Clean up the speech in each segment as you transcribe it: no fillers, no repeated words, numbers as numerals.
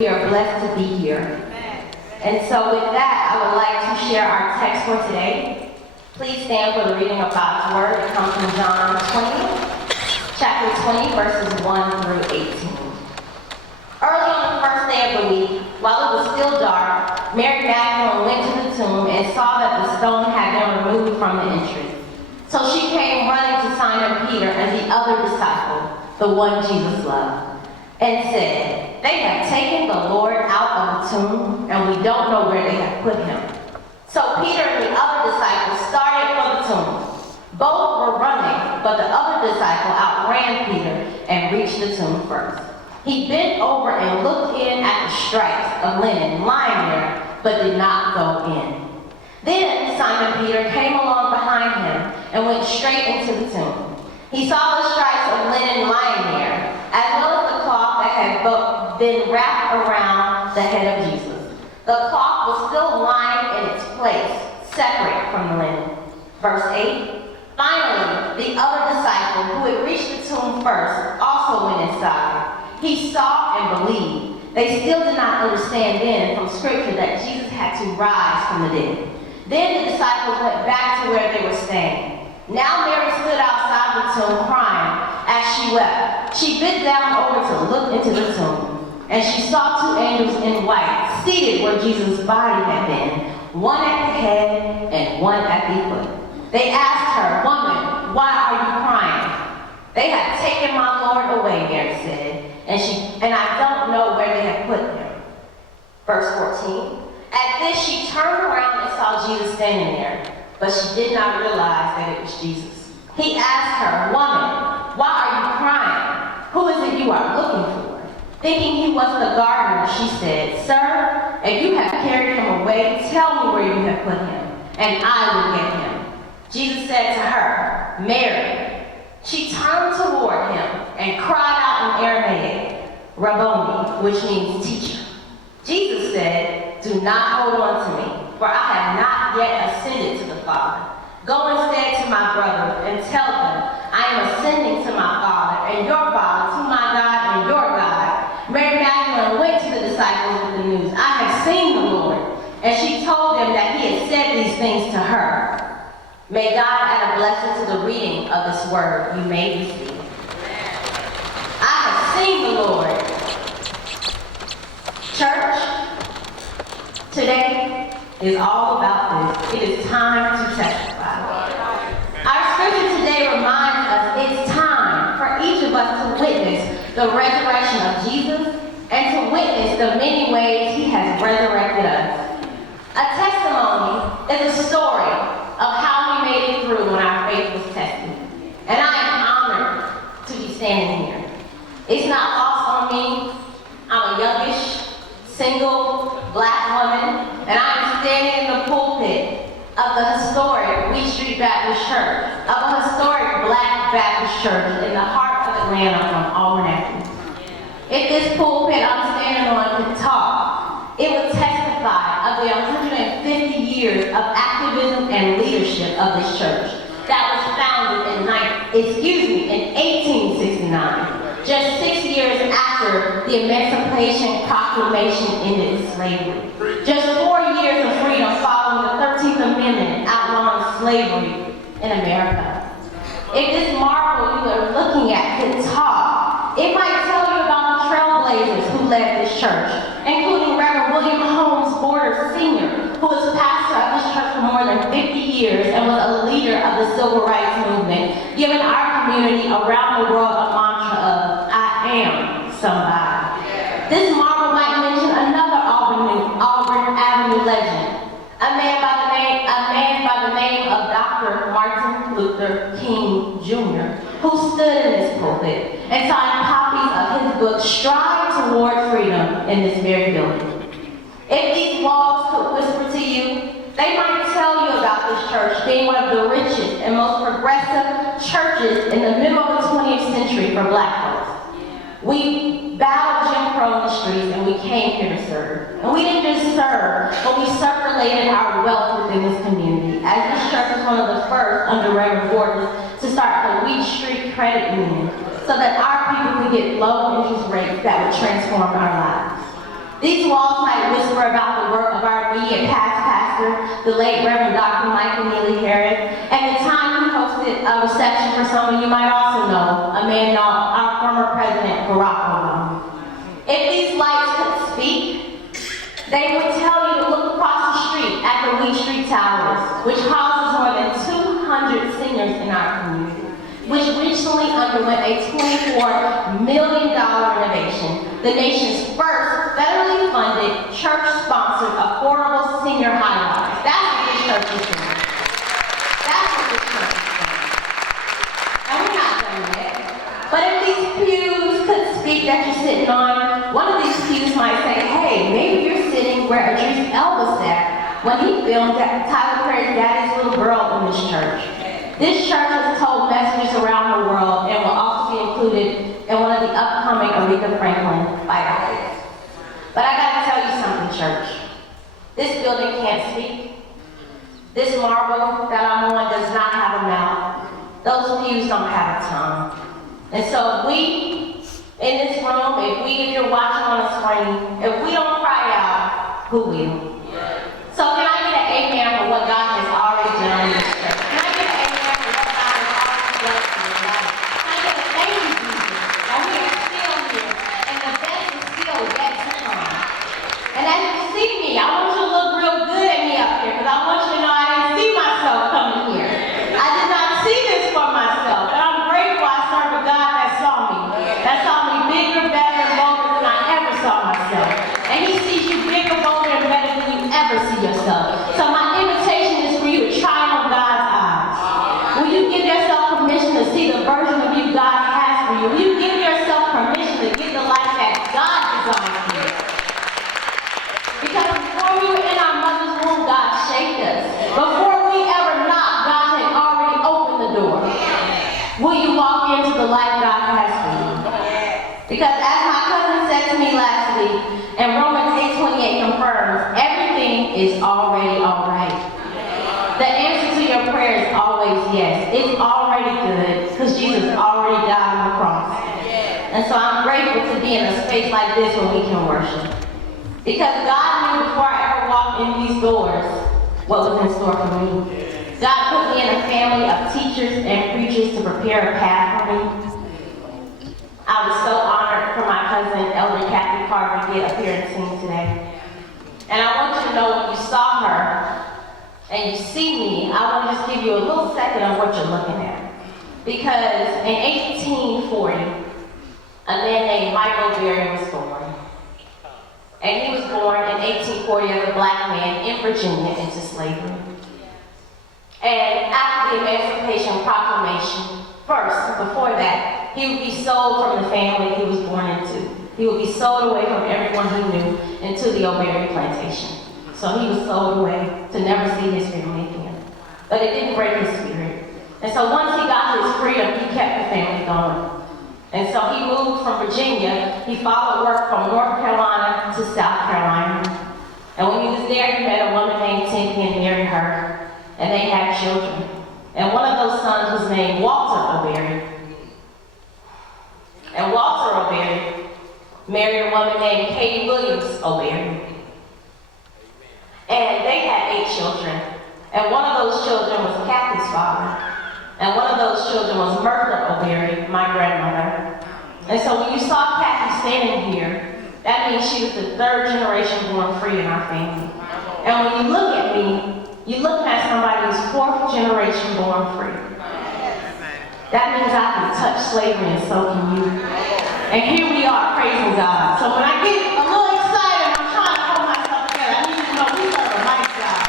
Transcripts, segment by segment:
We are blessed to be here. And so with that, I would like to share our text for today. Please stand for the reading of God's Word. It comes from John 20, chapter 20, verses 1 through 18. Early on the first day of the week, while it was still dark, Mary Magdalene went to the tomb and saw that the stone had been removed from the entrance. So she came running to Simon Peter and the other disciple, the one Jesus loved, and said, "They have taken the Lord out of the tomb, and we don't know where they have put him." So Peter and the other disciple started for the tomb. Both were running, but the other disciple outran Peter and reached the tomb first. He bent over and looked in at the stripes of linen lying there, but did not go in. Then Simon Peter came along behind him and went straight into the tomb. He saw the stripes of linen lying there, as well as the cloth that had been wrapped around the head of Jesus. The cloth was still lying in its place, separate from the linen. Verse 8, finally, the other disciple, who had reached the tomb first, also went inside. He saw and believed. They still did not understand then from Scripture that Jesus had to rise from the dead. Then the disciples went back to where they were staying. Now Mary stood outside the tomb crying as she wept. She bent down over to look into the tomb, and she saw two angels in white seated where Jesus' body had been, one at the head and one at the foot. They asked her, "Woman, why are you crying?" "They have taken my Lord away," Mary said, and I don't know where they have put him. Verse 14, at this she turned around and saw Jesus standing there, but she did not realize that it was Jesus. He asked her, "Woman, why are you crying? Who is it you are looking for?" Thinking he was the gardener, she said, "Sir, if you have carried him away, tell me where you have put him, and I will get him." Jesus said to her, "Mary." She turned toward him and cried out in Aramaic, "Rabboni," which means teacher. Jesus said, "Do not hold on to me, for I have not yet ascended to the Father. Go instead to my brothers and tell them, I am ascending to my Father and your Father, to my God and your God." Mary Magdalene went to the disciples with the news, "I have seen the Lord." And she told them that he had said these things to her. May God add a blessing to the reading of this word. You may be seated. I have seen the Lord. Church, today is all about this. It is time to testify. Our scripture today reminds us it's time for each of us to witness the resurrection of Jesus and to witness the many ways he has resurrected us. A testimony is a story of how we made it through when our faith was tested. And I am honored to be standing here. It's not lost on me. I'm a youngish, single, black woman, and I am standing in the pulpit of the historic Wheat Street Baptist Church, of a historic Black Baptist church in the heart of Atlanta on Auburn Avenue. If this pulpit I'm standing on could talk, it would testify of the 150 years of activism and leadership of this church that was founded in 1869, just 6 years after the Emancipation Proclamation ended slavery. Just 4 years of freedom following the 13th Amendment outlawing slavery in America. If this marvel you are looking at could talk, it might tell you about the trailblazers who led this church, including Reverend William Holmes Borders Sr., who was pastor of this church for more than 50 years and was a leader of the civil rights movement, giving our community around the world a mantra of, "I am somebody." This marvel might mention another Auburn Avenue legend, a man by the name of Dr. Martin Luther King Jr., who stood in this pulpit and signed copies of his book, Strive Toward Freedom, in this very building. If these walls could whisper to you, they might tell you about this church being one of the richest and most progressive churches in the middle of the 20th century for Black folks. We battled Jim Crow in the streets and we came here to serve. And we didn't just serve, but we circulated our wealth within this community, as this church was one of the first under Reverend Borders to start the Wheat Street Credit Union so that our people could get low interest rates that would transform our lives. These walls might whisper about the work of our immediate past pastor, the late Reverend Dr. Michael Neely Harris, and the time he hosted a reception for someone you might also know, a man named our former President, Barack Obama. If these lights could speak, they would tell you to look across the street at the Lee Street Towers, which houses more than 200 seniors in our community, which recently underwent a $24 million renovation, the nation's first federally funded, church-sponsored, affordable senior high-rise. That's what this church is doing. That's what this church is doing. And we're not done yet. But if these pews could speak that you're sitting on, one of these pews might say, hey, maybe you're sitting where Idris Elba sat when he filmed Tyler Perry's Daddy's Little Girl in this church. This church has told messages around the world and will also be included in one of the upcoming Aretha Franklin biographies. But I gotta tell you something, church. This building can't speak. This marble that I'm on does not have a mouth. Those pews don't have a tongue. And so we, in this room, if you're watching on a screen, if we don't cry out, who will? So can I get an amen for what God has already done in this church? Can I get an amen for what God has already done in your life? Can I get a thank you, Jesus, that we are still here, and the best is still yet to come. And as you see me, I want you to look real good at me up here, because I want you to know I didn't see myself coming here. I did not see this for myself, but I'm grateful I serve a God that saw me bigger, better, and bolder than I ever saw myself. And he sees you bigger, bolder, and better than you ever see yourself. So my invitation is for you to try on God's eyes. Will you give yourself permission to see the version of you God has for you? Will you give yourself permission to get the life that God designed for you? Because before we were in our mother's womb, God shaped us. Before we ever knocked, God had already opened the door. Will you walk into the life God has for you? Because as my cousin said to me last week, and Romans 8:28 confirms, everything is already all right. The answer to your prayer is always yes. It's already good, because Jesus already died on the cross. And so I'm grateful to be in a space like this where we can worship. Because God knew before I ever walked in these doors what was in store for me. God put me in a family of teachers and preachers to prepare a path for me. I was so honored for my cousin, Elder Kathy Carter, to get up here and sing today. And I want you to know when you saw her and you see me, I want to just give you a little second on what you're looking at. Because in 1840, a man named Michael Berry was born. And he was born in 1840 as a black man in Virginia into slavery. And after the Emancipation Proclamation, first, before that, he would be sold from the family he was born into. He would be sold away from everyone he knew into the Auburn plantation. So he was sold away to never see his family again. But it didn't break his spirit. And so once he got his freedom, he kept the family going. And so he moved from Virginia. He followed work from North Carolina to South Carolina. And when he was there, he met a woman named Tinky and married her. And they had children. And one of those sons was named Walter O'Berry. And Walter O'Berry married a woman named Katie Williams O'Berry. And they had 8 children. And one of those children was Kathy's father. And one of those children was Bertha O'Berry, my grandmother. And so when you saw Kathy standing here, that means she was the 3rd generation born free in our family. And when you look at me, you're looking at somebody who's 4th generation born free. That means I can touch slavery and so can you. And here we are praising God. So when I get a little excited, I'm trying to hold myself together. I need you to know we serve a nice God.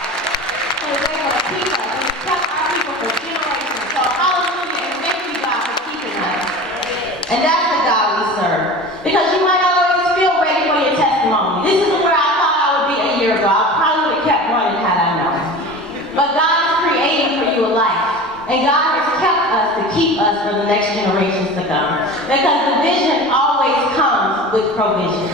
Who is able to keep us. He's kept our people for generations. So hallelujah and thank you, God, for keeping us. And that's the God we serve. Because you might not always feel ready for your testimony. This is where I thought I would be a year ago. I probably would have kept running had I known. But God is creating for you a life. And God has kept us to keep us for the next generations to come. Because the vision always comes with provision.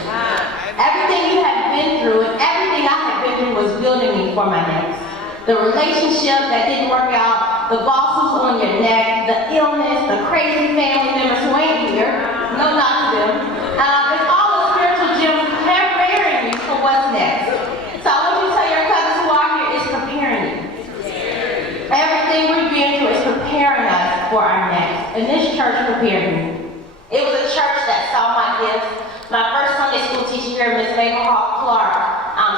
Everything you have been through and everything I have been through was building me for my next. The relationship that didn't work out, the boss who's on your neck, the illness, the crazy family members who ain't here, no not to them. It's all the spiritual gems preparing you and this church prepared me. It was a church that saw my gifts. My first Sunday school teacher here, Miss Mabel Hall Clark,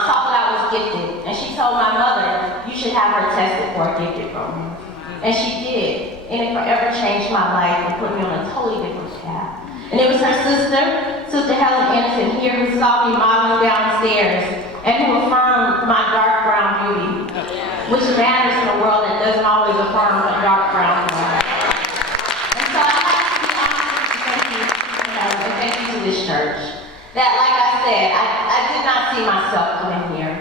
saw that I was gifted, and she told my mother, you should have her tested for a gifted program. And she did, and it forever changed my life and put me on a totally different path. And it was her Sister Helen Anderson here, who saw me modeling downstairs and who affirmed my dark brown beauty, which matters in a world that doesn't always affirm a dark brown beauty. And so I like to be honest and thank you to this church. That, like I said, I did not see myself coming here.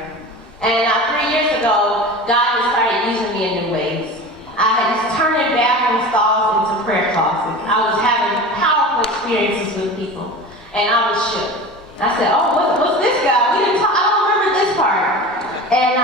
And 3 years ago, God has started using me in new ways. I was turning bathroom stalls into prayer closets. I was having powerful experiences with people, and I was shook. I said, oh, what's this guy? We didn't talk, I don't remember this part. And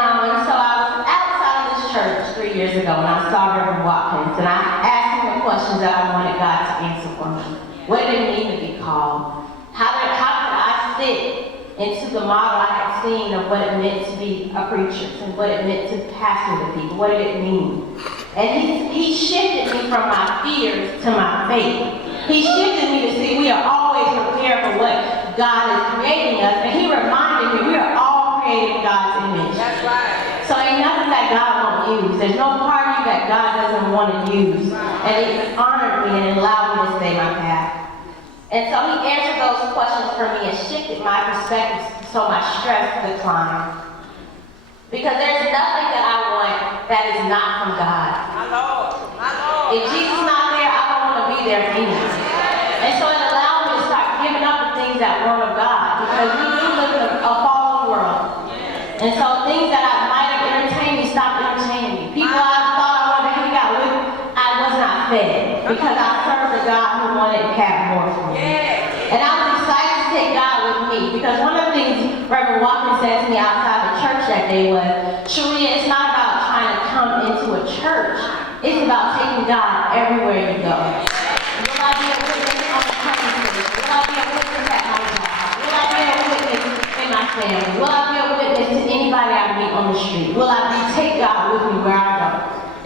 so I was outside of this church 3 years ago, and I saw Reverend Watkins, and I asked him the questions that I wanted God to answer for me. What did it mean to be called? How could I fit into the model I had seen of what it meant to be a preacher and what it meant to pastor the people? What did it mean? And he shifted me from my fears to my faith. He shifted me to see we are always prepared for what God is creating us. And he reminded me we are all created in God's image. That's right. So ain't nothing that God won't use. There's no part of you that God doesn't want to use. And it honored me and allowed me to stay my path. And so he answered those questions for me and shifted my perspective so my stress declined. Because there's nothing that I want that is not from God. My Lord. If Jesus is not there, I don't want to be there anyway. And so it allowed me to start giving up the things that weren't of God. Because we do live in a fallen world. And so things that I might have entertained me stopped entertaining me. People I thought I wanted to hang out with, I was not fed. Because I served a God who wanted to have more for me. And I was excited to take God with me. Because one of the things Reverend Watkins said to me outside the church that day was, Charreah, it's not about trying to come into a church. It's about taking God everywhere you go. Will I be a witness on the train station? Will I be a witness at my job? Will I be a witness in my family? Will I be a witness to anybody I meet on the street? Will I take God with me where I go?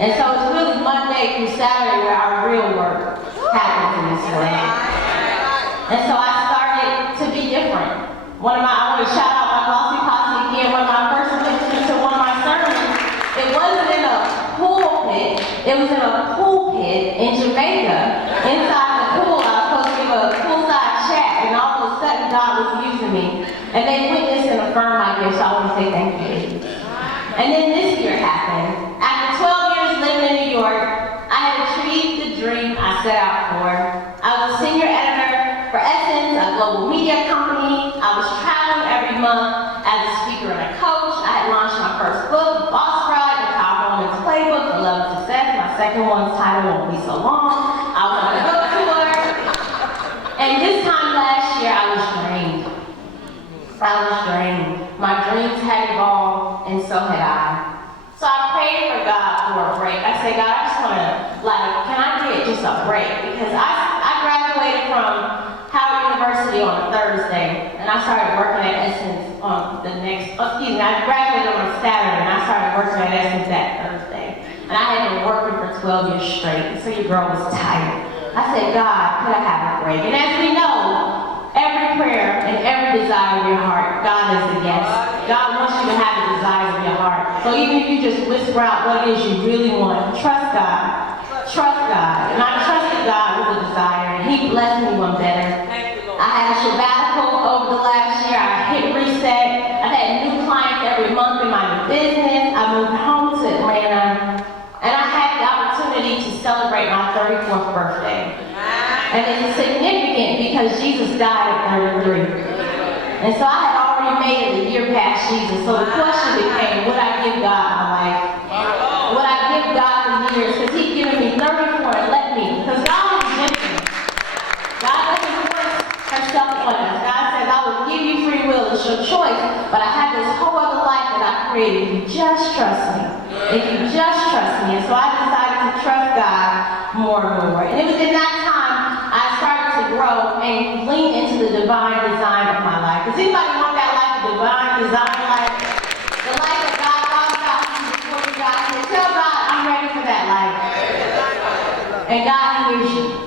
And so it's really Monday through Saturday where our real work happens in this world. And so I started to be different. I want to shout out my Glossy Posse again. One of my first witnesses to one of my sermons, it wasn't in a pulpit, it was in a pulpit in Jamaica. Inside the pool, I was supposed to give a poolside chat, and all of a sudden God was using me. And they witnessed and affirmed my gift, so I want to say thank you. And then this year happened. After 12 years living in New York, I had achieved the dream I set out for. I was a senior editor for Essence, a global media company. I was traveling every month as a speaker and a coach. I had launched my first book, Boss Bride, The Power Woman's Playbook, The Love of Success. My second one's title won't be so long. I was on a book tour. And this time last year, I was drained. My dreams had evolved, and so had I. So I prayed for God for a break. I said, God, I just want to, can I get just a break? Because I graduated from Howard University on a Thursday, and I started working at Essence on I graduated on a Saturday, and I started working at Essence that Thursday. And I had been working for 12 years straight, so your girl was tired. I said, God, could I have a break? And as we know, every prayer and every desire of your heart, God is the yes. God wants you to have the desires of your heart. So even if you just whisper out what it is you really want, trust God. Trust God. And I trusted God with a desire, and He blessed me one better. I had a sabbatical over the last year. I hit reset. I had new clients every month in my new business. I moved home to Atlanta, and I had the opportunity to celebrate my 34th birthday. And it's significant because Jesus died at 33. And so I had already made it a year past Jesus. So the question became, would I give God my life? Would I give God the years? Because He's given me 34 and let me. Because God is gentle. God doesn't force herself on us. God says, I will give you free will. It's your choice. But I have this whole other life that I created. If you just trust me. If you just trust me. And so I decided to trust God more and more. And it was in that time I started to grow and lean into the divine design of my life. Does anybody want that life, the divine design life? The life that God thought about you before you got here. Tell God, I'm ready for that life. And God hears you.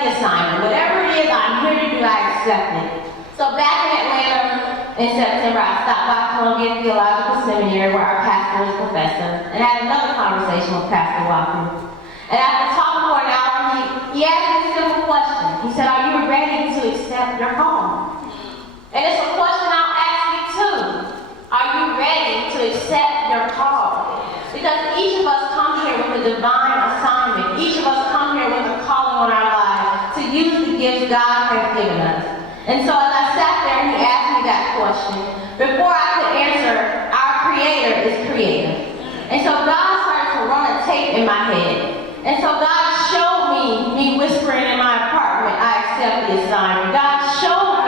accept the assignment. Whatever it is I'm here to do, I accept it. So back in Atlanta in September, I stopped by Columbia Theological Seminary where our pastor is professor and had another conversation with Pastor Walker. And after talking for an hour, he asked me a simple question. He said, are you ready to accept your call? And it's a question I'll ask you too. Are you ready to accept your call? Because each of us come here with a divine assignment. Each of us come here with a calling on our lives to use the gifts God has given us. And so as I sat there and he asked me that question, before I could answer, our Creator is creative. And so God started to run a tape in my head. And so God showed me whispering in my apartment, I accept the assignment. God showed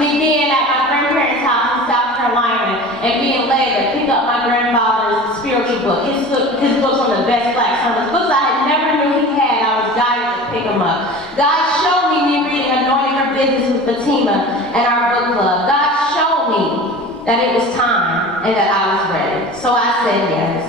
me being at my grandparents' house in South Carolina and being led to pick up my grandfather's spiritual book. His books on the best black sermons. Books I had never knew he had. I was guided to pick them up. God showed me reading Anointing Her Business with Fatima and our book club. God showed me that it was time and that I was ready. So I said yes.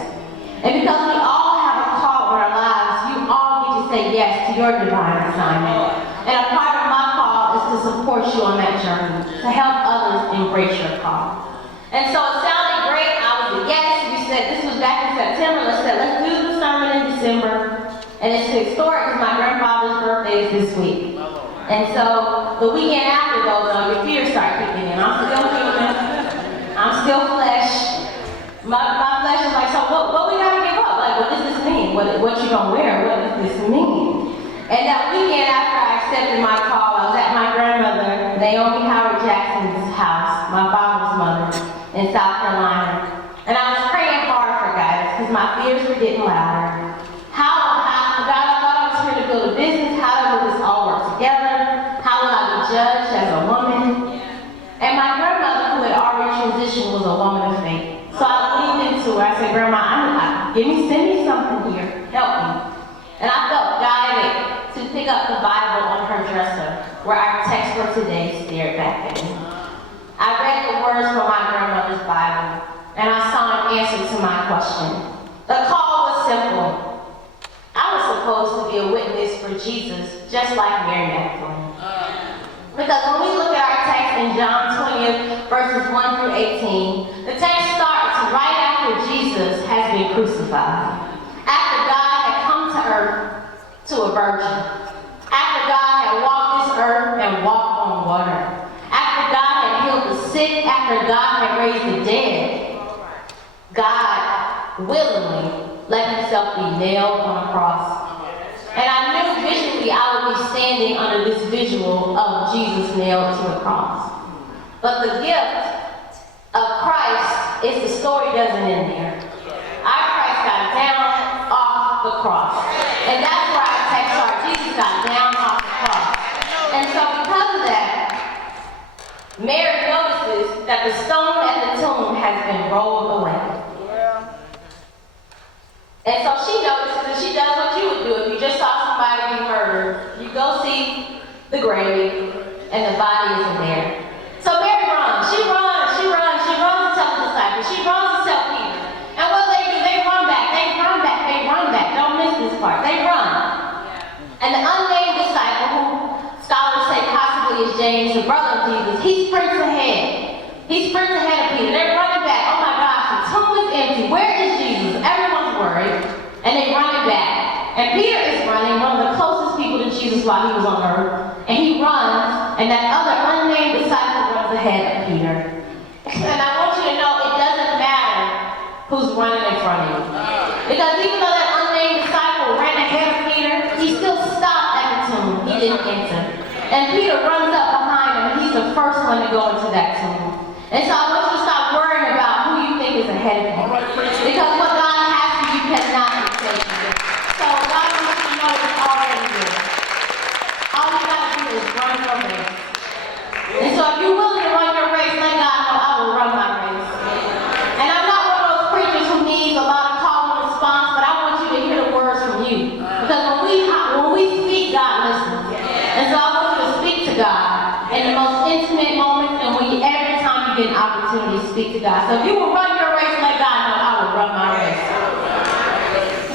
And because we all have a call in our lives, you all get to say yes to your divine assignment. And a part of my call is to support you on that journey, to help others embrace your call. And so it sounded great. I was a yes. We said this was back in September. Let's do the sermon in December. And it's historic because my grandfather's birthday is this week. And so the weekend after though, your fears start kicking in. I'm still human. I'm still flesh. My flesh is like, so what we gotta give up? Like, what does this mean? What you gonna wear? What does this mean? And that weekend after I accepted my call, I was at my grandmother, Naomi Howard Jackson's house, my father's mother, in South Carolina. And I was praying hard for guidance because my fears were getting louder. God, I thought I was here to build a business. How would this all work together? How would I be judged as a woman? And my grandmother, who had already transitioned, was a woman of faith. So I leaned into her. I said, Grandma, send me something here. Help me. And I felt guided to pick up the Bible on her dresser, where our text for today stared back at me. I read the words from my grandmother's Bible, and I saw an answer to my question. The call was simple. I was supposed to be a witness for Jesus, just like Mary Magdalene. Because when we look at our text in John 20, verses 1 through 18, the text starts right after Jesus has been crucified. After God had come to earth to a virgin. After God had walked this earth and walked on water. After God had healed the sick. After God had raised the dead. God willingly let himself be nailed on a cross. And I knew visually I would be standing under this visual of Jesus nailed to the cross. But the gift of Christ is the story doesn't end there. Our Christ got down off the cross. And that's where our text starts. Jesus got down off the cross. And so because of that, Mary notices that the stone at the tomb has been rolled away. And so she notices and she does what you would do if you just saw somebody be murdered. You go see the grave and the body isn't there. So Mary runs. She runs to tell the disciples. She runs to tell Peter. And what do? They run back. Don't miss this part. They run. And the unnamed disciple, who scholars say possibly is James, the brother of Jesus, he sprints ahead. He sprints ahead of Peter. They're running back. Oh my gosh, the tomb is empty. Where is Jesus? Everyone's worried. And they running back. And Peter is running, one of the closest people to Jesus while he was on earth. And he runs, and that other unnamed disciple runs ahead of Peter. And I want you to know it doesn't matter who's running in front of you. Because even though that unnamed disciple ran ahead of Peter, he still stopped at the tomb. He didn't enter. And Peter runs up behind him, and he's the first one to go into that tomb. And so I want you to stop worrying about who you think is ahead of you. Because what God has for you cannot be taken. So God wants you to know it's already there. All you got to do is run your race. And so if you're willing to run your race, let God know I will run my race. And I'm not one of those preachers who needs a lot of call and response, but I want you to hear the words from you. Because when we speak, God listens. And so I want you to speak to God in the most intimate moments and every time you get an opportunity to speak to God. So if you will run your race, let God know I will run my race.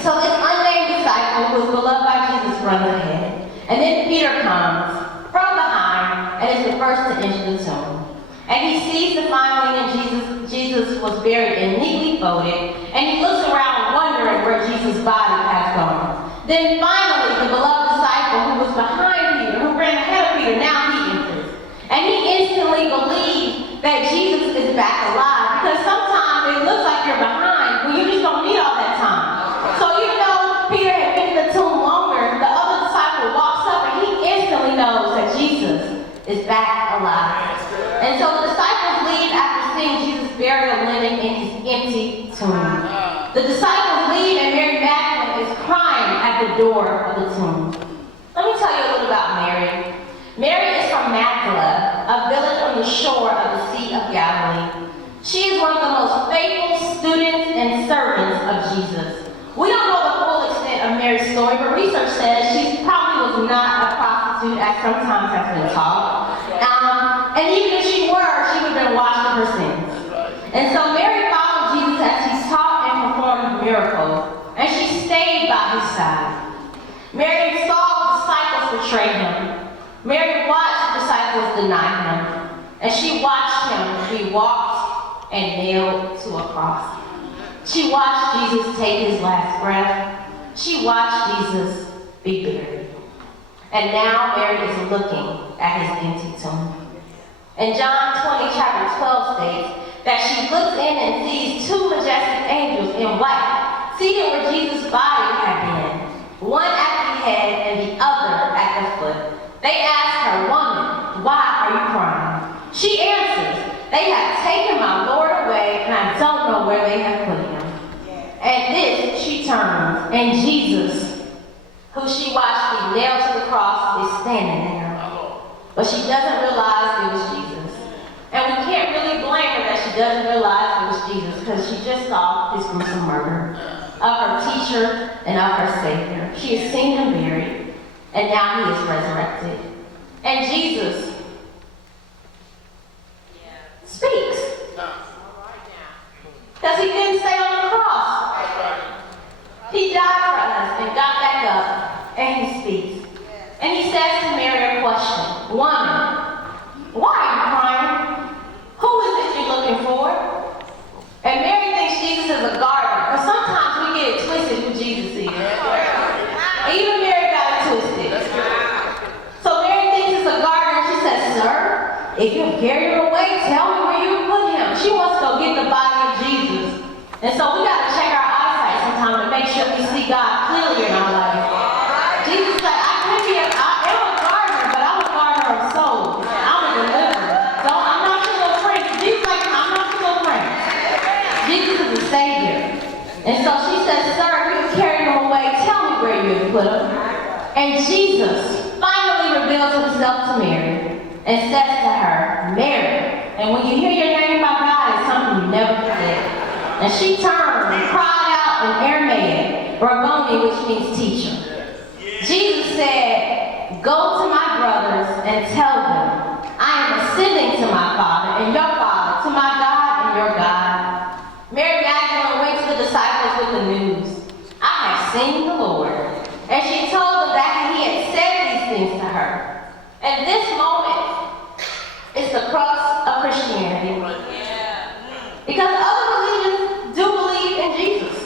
So this unnamed disciple who was beloved by Jesus runs ahead. And then Peter comes from behind and is the first to enter the tomb. And he sees the fine linen Jesus was buried and neatly folded, and he looks around wondering where Jesus' body has gone. Then finally, the beloved disciple who was behind Peter, who ran ahead of Peter, now he enters. And he instantly believes that Jesus is back alive, because sometimes it looks like you're behind when you just don't need all that time. So even though Peter had been in the tomb longer, the other disciple walks up and he instantly knows that Jesus is back alive. And so the disciples leave after seeing Jesus' burial linen in his empty tomb. The disciples leave and Mary Magdalene is crying at the door of the tomb. Let me tell you a little about Mary. Mary is from Magdala, a village on the shore of the Sea of Galilee. She is one of the most faithful students and servants of Jesus. We don't know the full extent of Mary's story, but research says she probably was not a prostitute, as sometimes has been taught. And even if she were, she would have been washed of her sins. And so Mary followed Jesus as he taught and performed miracles, and she stayed by his side. Mary saw the disciples betray him. Mary watched the disciples deny him, and she watched him be walked and nailed to a cross. She watched Jesus take his last breath. She watched Jesus be buried. And now Mary is looking at his empty tomb. And John 20, chapter 12 states that she looks in and sees two majestic angels in white, seated where Jesus' body had been, one at the head and the other at the foot. They ask her, "Woman, why are you crying?" She answers, "They have taken my Lord away, and I don't know where they have put him." At this, she turns, and Jesus, who she watched be nailed to the cross, is standing there. But she doesn't realize it was Jesus. And we can't really blame her that she doesn't realize it was Jesus, because she just saw his gruesome murder of her teacher and of her Savior. She has seen him buried, and now he is resurrected. And Jesus speaks. Because he didn't stay on the cross. He died for us and got back up, and he speaks. And he says to Mary a question, "Woman, why are you crying? Who is it you're looking for?" And Mary thinks Jesus is a gardener, because sometimes we get it twisted who Jesus is. Even Mary got it twisted. So Mary thinks it's a gardener. She says, "Sir, if you've carried him away, tell me where you put him." She wants to go get the body of Jesus. And so we got to check our eyesight sometimes to make sure we see God clearly in our life. Jesus said, I am a gardener, but I'm a gardener of souls. I'm a deliverer. So I'm not your little friend. Jesus like, I'm not your little friend. Jesus is the Savior. And so she says, "Sir, if you carried him away, tell me where you put him." And Jesus finally reveals himself to Mary and says to her, "Mary." And when you hear your name by God, it's something you never forget. And she turned and cried out in Aramaic, Rabboni, which means teacher. Jesus said, "Go to my brothers and tell them, I am ascending to my Father and your Father, to my God and your God." Mary Magdalene went to the disciples with the news, "I have seen the Lord." And she told them that he had said these things to her. And this moment is the crux of Christianity. Because other religions do believe in Jesus.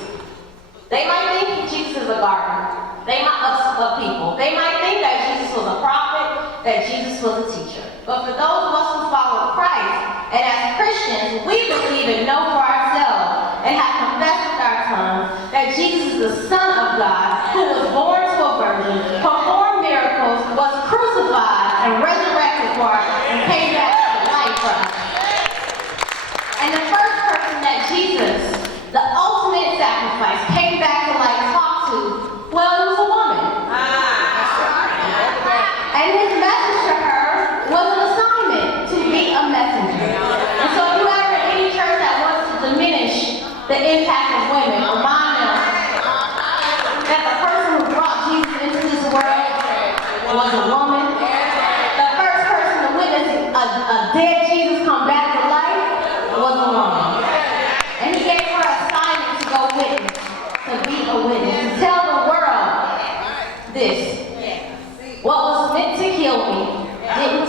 They might think Jesus is a gardener. They might of people. They might think that Jesus was a prophet, that Jesus was a teacher. But for those of us who follow Christ, and as Christians, we believe and know for ourselves and have confessed with our tongues that Jesus is the Son of God, who was born to a virgin, performed miracles, was crucified and resurrected for us, and came back to life for us. And the first person that Jesus, the ultimate sacrifice, came back to life, talked to, well, it was a woman. And his message to her was an assignment to be a messenger. And so if you ever in any church that wants to diminish the impact of women, remind them that the person who brought Jesus into this world was a woman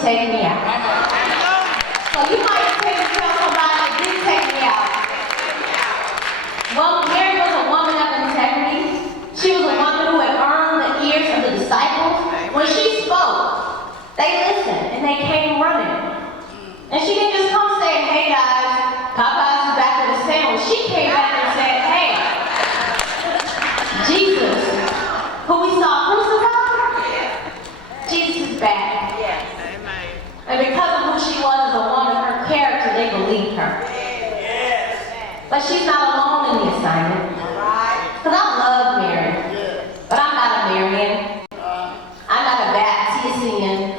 take me out. So you might tell somebody that didn't take me out. Well, Mary was a woman of integrity. She was a woman who had earned the ears of the disciples. When she spoke, they listened and they came running. And she didn't just come saying, hey guys, Popeye's is back with a sandwich. She came back and said, hey, Jesus, who we saw crucified, Jesus is back. And because of who she was as a woman, her character, they believed her. But she's not alone in the assignment. Because I love Mary, but I'm not a Marian. I'm not a Baptistian.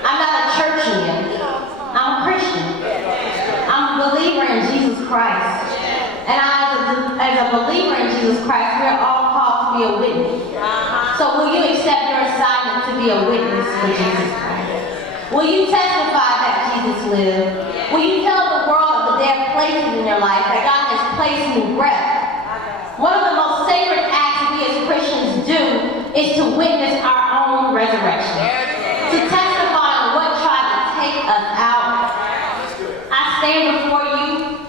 I'm not a churchian. I'm a Christian. I'm a believer in Jesus Christ. And as a believer in Jesus Christ, we're all called to be a witness. So will you accept your assignment to be a witness for Jesus Christ? Will you testify that Jesus lived? Will you tell the world of the dead places in your life that God has placed new breath? One of the most sacred acts we as Christians do is to witness our own resurrection. To testify on what tried to take us out. I stand before you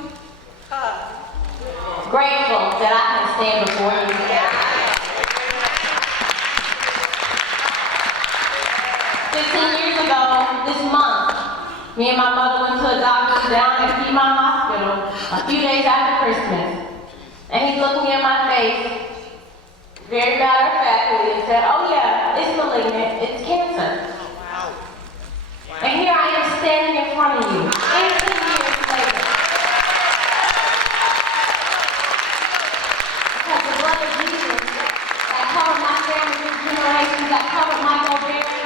grateful that I can stand before you. 15 years ago, this month, me and my mother went to a doctor down at Piedmont Hospital a few days after Christmas. And he looked me in my face, very matter-of-factly, and said, oh yeah, it's malignant, it's cancer. And here I am standing in front of you, 18 years later. Because the blood of Jesus that covered my family through generations, that covered my Bulgarian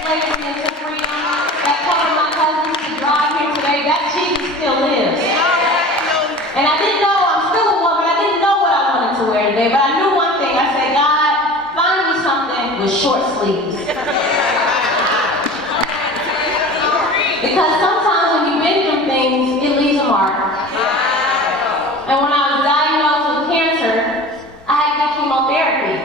slavery into freedom, that covered my cousins to drive here today, that Jesus still lives. And I didn't know, I'm still a woman, I didn't know what I wanted to wear today, but I knew one thing. I said, God, find me something with short sleeves. Because sometimes when you've been through things, it leaves a mark. And when I was diagnosed with cancer, I had to get chemotherapy.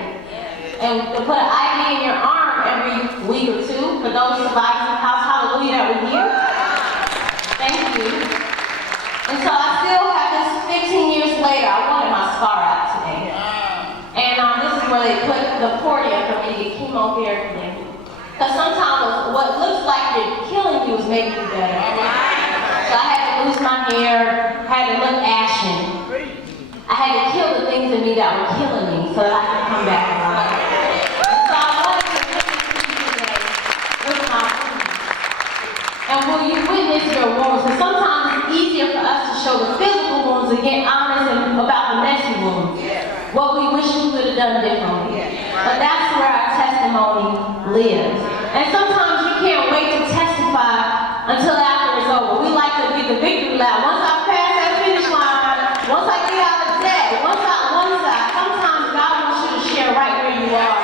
And to put an IV in your arm every week or two, for those survivors in the house, hallelujah, that we're here. Thank you. And so I still have this 15 years later, I wanted my scar out today. And this is where they put the port in for me to get chemotherapy. Because sometimes what looks like you're killing you is making you better. So I had to lose my hair, had to look ashen. I had to kill the things in me that were killing me so that I could come back alive. And so I wanted to witness to you today with my food. And will you witness your wounds? Because sometimes it's easier for us to show the physical wounds and get honest about the messy wounds. What we wish we could have done differently. But that's where our testimony lives. And sometimes you can't wait to testify until after it's over. We like to get the victory lap. Once I pass that finish line, once I get out of debt, once I one side, sometimes God wants you to share right where you are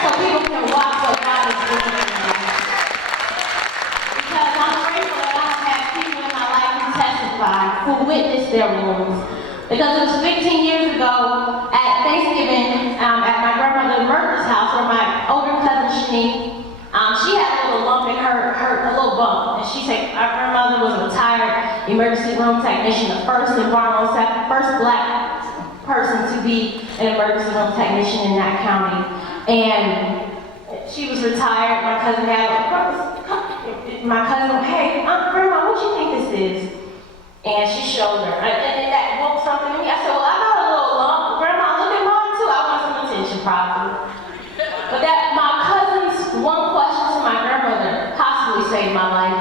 so people can watch what God is doing in your life. Because I'm grateful that I have people in my life who testify, who witness their wounds. Because it was 15 years ago at Thanksgiving at my grandmother Murphy's house where my older cousin Shanique, she had a little lump in her little bump. And she said our grandmother was a retired emergency room technician, the first in Barlow, first black person to be an emergency room technician in that county. And she was retired. My cousin had hey, Grandma, what do you think this is? And she showed her. And that woke something in me. I said, well, I got a little lump. Grandma, look at mine too. I want some attention, probably. But that my cousin's one question to my grandmother possibly saved my life.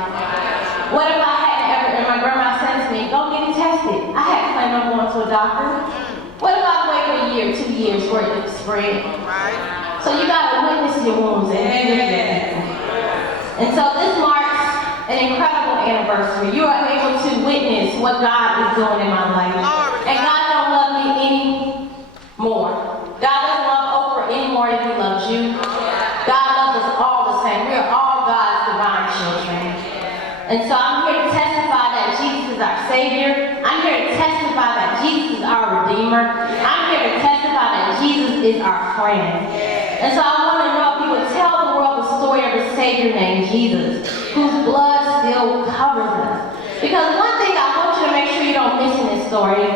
What if I hadn't ever, and my grandma said to me, go get it tested. I hadn't planned on going to a doctor. What if I waited a year, 2 years for it to spread? So you gotta witness your wounds and be with your people. And so this marks an incredible anniversary. You are able to witness what God is doing in my life. And God don't love me any more. God doesn't love Oprah any more than He loves you. God loves us all the same. We are all God's divine children. And so I'm here to testify that Jesus is our Savior. I'm here to testify that Jesus is our Redeemer. I'm here to testify that Jesus is our friend. And so I want to know if you would tell the world the story story of a Savior named Jesus, whose blood still covers us. Because one thing I want you to make sure you don't miss in this story,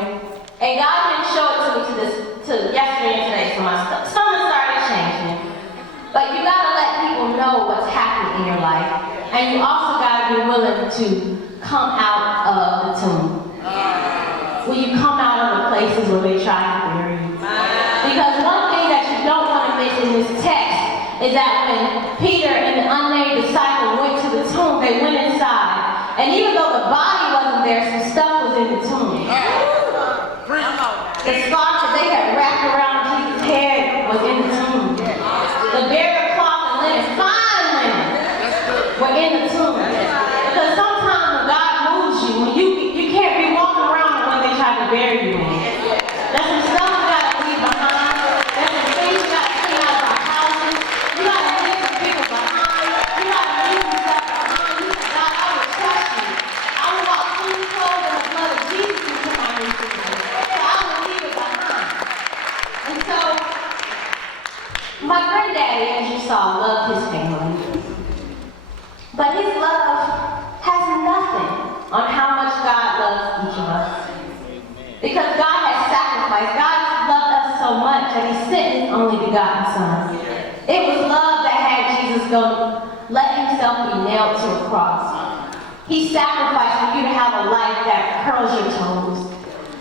and God didn't show it to me to yesterday and today, so my sermon started changing. But you gotta let people know what's happening in your life, and you also gotta be willing to come out of the tomb. Will you come out of the places where they try to bury you? Because one thing that you don't want to miss in this text is that when Peter and the unnamed disciple went to the tomb, they went inside. And even though the body wasn't there, some stuff was in the tomb. The scarf that they had wrapped around Jesus' head was in the tomb. The burial cloth and linen, fine linen, were in the tomb. Because sometimes when God moves you, when you can't be walking around when they try to bury you in. There's some stuff you gotta leave behind. There's some things you gotta clean out of our houses. You gotta leave some people behind. You gotta leave some stuff behind. You say, God, I will trust you. I will walk through the cold in the blood of Jesus into my new season. So I will leave it behind. And so, my granddaddy, as you saw, loved his family. But his love has nothing on how much God loves each of us. Because God has sacrificed. God loved us so much that he sent his only begotten Son. It was love that had Jesus go let himself be nailed to a cross. He sacrificed for you to have a life that curls your toes.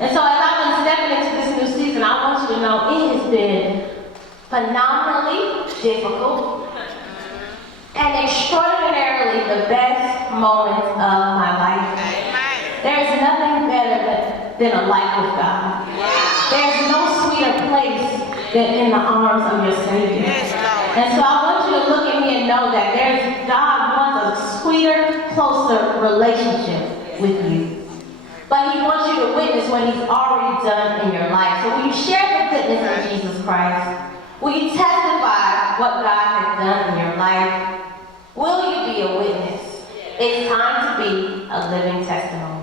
And so as I've been stepping into this new season, I want you to know it has been phenomenally difficult and extraordinarily the best moments of my life. There is nothing better than a life with God. There's no sweeter place than in the arms of your Savior. And so I want you to look at me and know that God wants a sweeter, closer relationship with you. But he wants you to witness what he's already done in your life. So will you share the goodness of Jesus Christ? Will you testify what God has done in your life? Will you be a witness? It's time to be a living testimony.